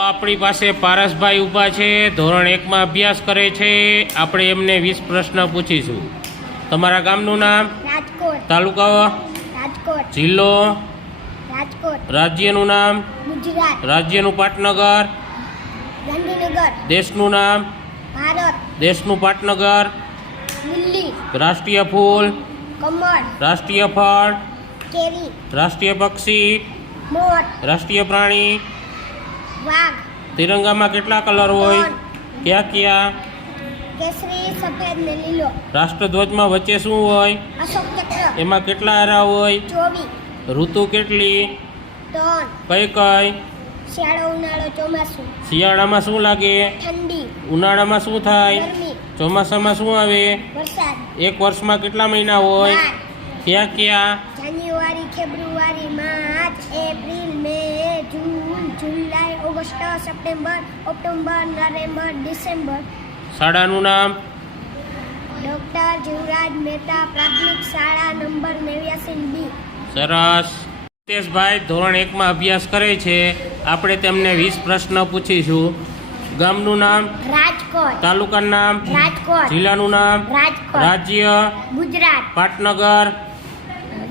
આપણી પાસે પારસભાઈ ઊભા છે ધોરણ એકમાં અભ્યાસ કરે છે. આપણે એમને વીસ પ્રશ્ન પૂછીશું. તમારા ગામનું નામ? તાલુકા જિલ્લો? રાજ્યનું નામ? રાજ્યનું પાટનગર? દેશનું નામ? દેશનું પાટનગર? રાષ્ટ્રીય ફૂલ? રાષ્ટ્રીય ફળ? રાષ્ટ્રીય પક્ષી? રાષ્ટ્રીય પ્રાણી? વાઘ. તિરંગામાં કેટલા કલર હોય. ક્યાં ક્યાં? કેસરી સફેદ ને લીલો. રાષ્ટ્રધ્વજમાં વચ્ચે શું હોય? અશોક ચક્ર. એમાં કેટલા એરા હોય? ઋતુ કેટલી? ત્રણ. કઈ કઈ? શિયાળો ઉનાળો ચોમાસું. શિયાળામાં શું લાગે? ઠંડી. ઉનાળામાં શું થાય? ચોમાસામાં શું આવે? વરસાદ. એક વર્ષમાં કેટલા મહિના હોય? ક્યાં ક્યાં? January February March April August September October November December. શાળાનું નામ? ડોક્ટર જીવરાજ મહેતા પ્રાથમિક શાળા નંબર નેવ્યાસી બી. સરસ. હિતેશભાઈ ધોરણ એકમાં અભ્યાસ કરે છે. આપણે તેમને વીસ પ્રશ્ન પૂછીશું. ગામનું નામ? રાજકોટ. તાલુકાનું નામ? રાજકોટ. જિલ્લાનું નામ? રાજકોટ. રાજ્ય? ગુજરાત. પાટનગર?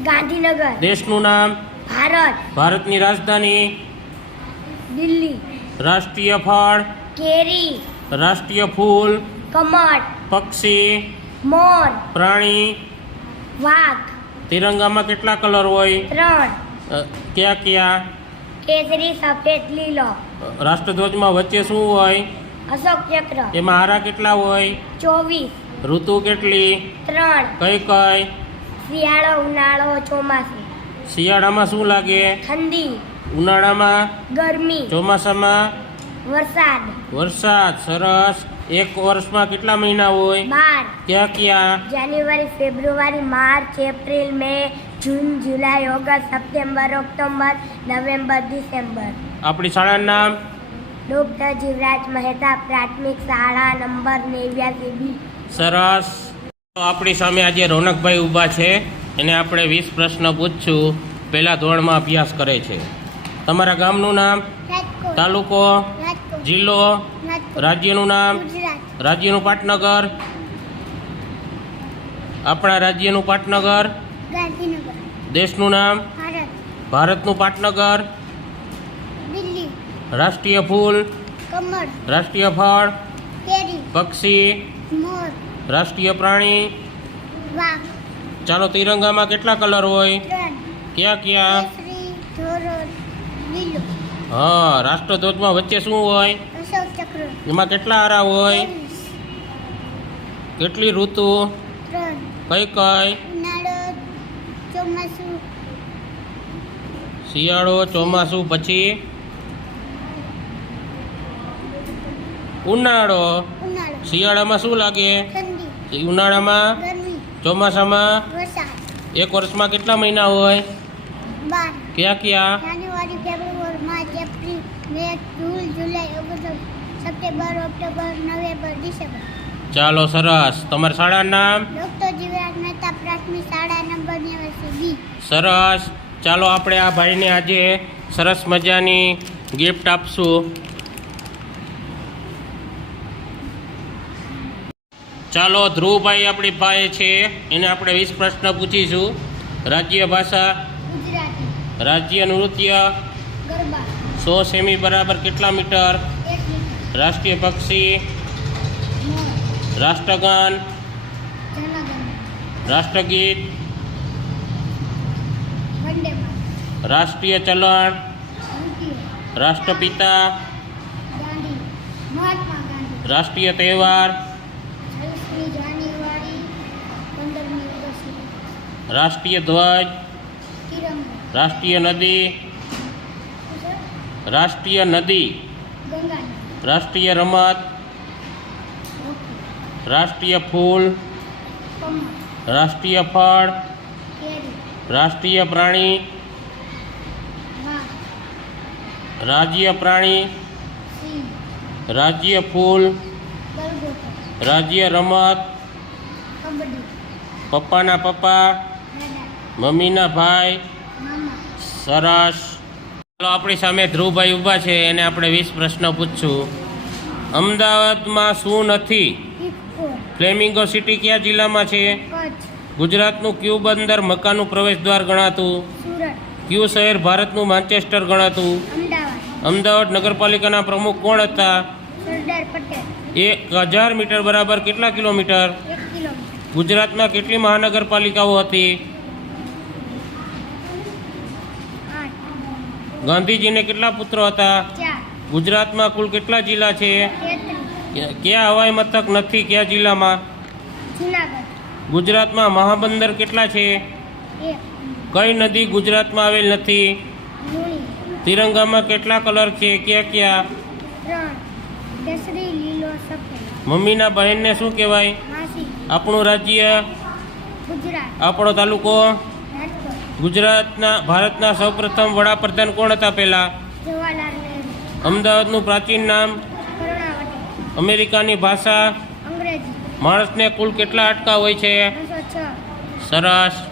ગાંધીનગર. દેશનું નામ? ભારત. ભારતની રાજધાની? દિલ્હી. રાષ્ટ્રીય ફળ. કેરી. રાષ્ટ્રીય ફૂલ. કમળ. પક્ષી. મોર. પ્રાણી. વાઘ. તિરંગામાં કેટલા કલર હોય? ત્રણ. કયા કયા? કેસરી સફેદ લીલો. રાષ્ટ્રધ્વજમાં વચ્ચે શું હોય? અશોક ચક્ર. એમાં હારા કેટલા હોય? ચોવીસ. ઋતુ કેટલી? ત્રણ. કઈ કઈ? શિયાળો ઉનાળો ચોમાસું. શિયાળામાં શું લાગે? ઠંડી. ઉનાળામાં? ગરમી. ચોમાસામાં? વરસાદ. વરસાદ સરસ. એક વર્ષમાં કેટલા મહિના હોય? બાર. ક્યાં ક્યાં? January February March April May June July August September October November December. આપણી શાળાનું નામ? ડોક્ટર જીવરાજ મહેતા પ્રાથમિક શાળા નંબર નેવ્યાસી બી. સરસ. તો આપણી સામે આજે રોનકભાઈ ઊભા છે. એને આપણે વીસ પ્રશ્ન પૂછશું. પહેલા ધોરણમાં અભ્યાસ કરે છે. તમારા ગામનું નામ? તાલુકો? જિલ્લો? રાજ્યનું નામ? રાજ્યનું પાટનગર? આપણા રાજ્યનું પાટનગર? દેશનું નામ? ભારતનું પાટનગર? રાષ્ટ્રીય ફૂલ? રાષ્ટ્રીય ફળ? પક્ષી? રાષ્ટ્રીય પ્રાણી? ચાલો તિરંગામાં કેટલા કલર હોય? ક્યાં ક્યાં? હા રાષ્ટ્રધ્વજમાં વચ્ચે શું હોય? એમાં કેટલા હરા હોય? કેટલી ઋતુ? કઈ કઈ? શિયાળો ચોમાસું પછી? ઉનાળો. શિયાળામાં શું લાગે? ઉનાળામાં? ચોમાસામાં? એક વર્ષમાં કેટલા મહિના હોય? ક્યાં ક્યાં? January February March April May June July August September October November December. ચાલો સરસ. તમારા શાળાનું નામ? ડોક્ટર જીવરાજ મહેતા પ્રાથમિક શાળા નંબર નેવાસી બી. સરસ. ચાલો આપણે આ ભાઈને આજે સરસ મજાની ગિફ્ટ આપશું. ચાલો ધ્રુવભાઈ આપણી પાસે છે. એને આપણે વીસ પ્રશ્ન પૂછીશું. રાજ્ય ભાષા રાજ્ય નૃત્ય ગરબા. સો સેમી બરાબર કેટલા મીટર? એક લીટર રાષ્ટ્રીય પક્ષી. મોર રાષ્ટ્રગાન. જનગણ. રાષ્ટ્રગીત. વંદે માતરમ. રાષ્ટ્રીય ચલણ. રૂપિયો રાષ્ટ્રપિતા. ગાંધી. મહાત્મા ગાંધી. રાષ્ટ્રીય તહેવાર. છવ્વીસમી જાન્યુઆરી પંદરમી ઓગસ્ટ. રાષ્ટ્રીય ધ્વજ. તિરંગા રાષ્ટ્રીય નદી રાષ્ટ્રીય નદી ગંગા રાષ્ટ્રીય રમત હોકી રાષ્ટ્રીય ફૂલ કમળ રાષ્ટ્રીય ફળ કેરી રાષ્ટ્રીય પ્રાણી વાઘ રાજ્ય પ્રાણી સિંહ રાજ્ય ફૂલ ગલગોટો રાજ્ય રમત કબડ્ડી પપ્પાના પપ્પા દાદા મમ્મીના ભાઈ સરસ. ચાલો આપણી સામે ધ્રુવભાઈ ઊભા છે એને આપણે વીસ પ્રશ્ન પૂછશું. અમદાવાદમાં શું નથી? ફ્લેમિંગો સિટી કયા જિલ્લામાં છે? ગુજરાતનું ક્યુ બંદર મકાનું પ્રવેશ દ્વાર ગણાતું ક્યુ શહેર ભારતનું માન્ચેસ્ટર ગણાતું? અમદાવાદ. નગરપાલિકાના પ્રમુખ કોણ હતા? એક હજાર મીટર બરાબર કેટલા કિલોમીટર? ગુજરાતમાં કેટલી મહાનગરપાલિકાઓ હતી? ગાંધીજીને કેટલા પુત્રો હતા? ગુજરાતમાં કુલ કેટલા જિલ્લા છે? કયા હવાઈ મથક નથી? કયા જિલ્લામાં? ગુજરાતમાં મહાબંદર કેટલા છે? કઈ નદી ગુજરાતમાં આવેલ નથી? તિરંગામાં કેટલા કલર છે? ક્યાં ક્યાં? મમ્મીના બહેનને શું કહેવાય? આપણું રાજ્ય? આપણો તાલુકો? ગુજરાતના ભારતના સૌપ્રથમ વડાપ્રધાન કોણ હતા પહેલા? અમદાવાદનું પ્રાચીન નામ? અમેરિકાની ભાષા? માણસને કુલ કેટલા હાડકા હોય છે. સરસ.